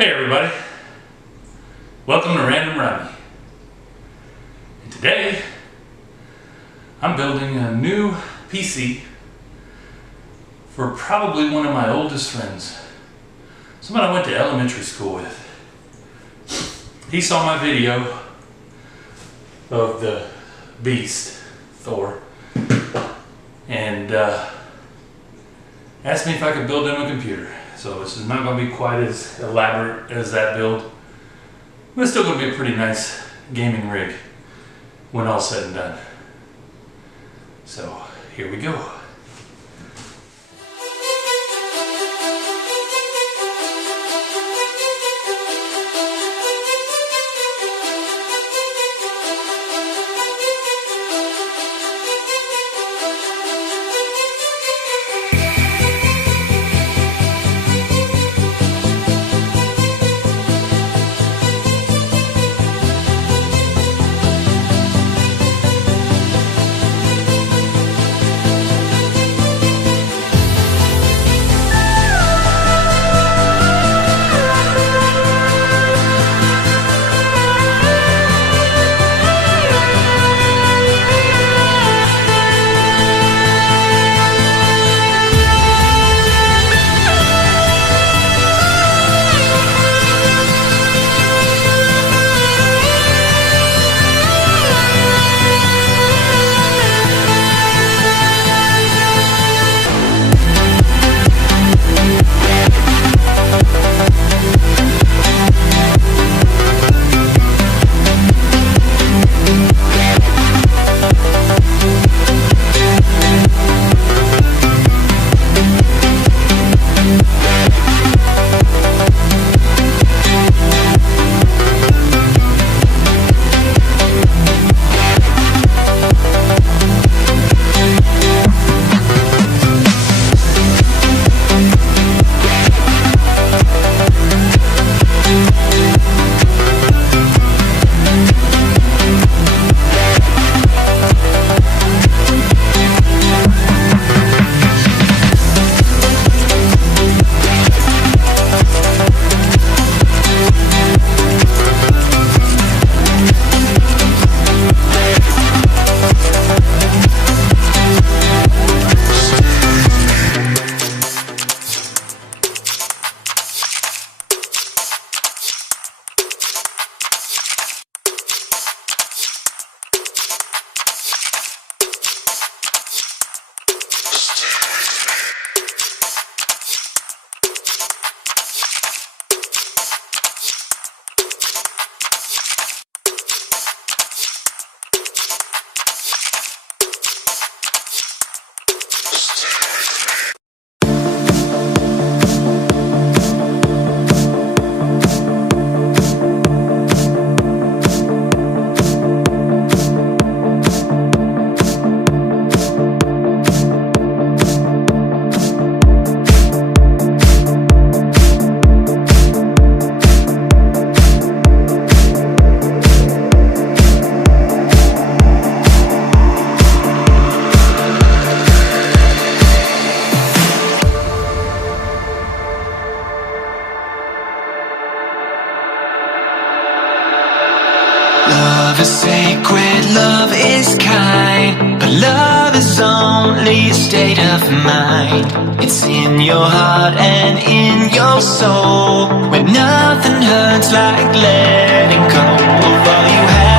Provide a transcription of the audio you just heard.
Hey everybody, welcome to Random Rummy. And today I'm building a new PC for probably one of my oldest friends, someone I went to elementary school with. He saw my video of the beast, Thor, and asked me if I could build him a computer. So this is not going to be quite as elaborate as that build, but it's still going to be a pretty nice gaming rig when all's said and done. So here we go. Love is sacred, love is kind, but love is only a state of mind. It's in your heart and in your soul, where nothing hurts like letting go of all you have.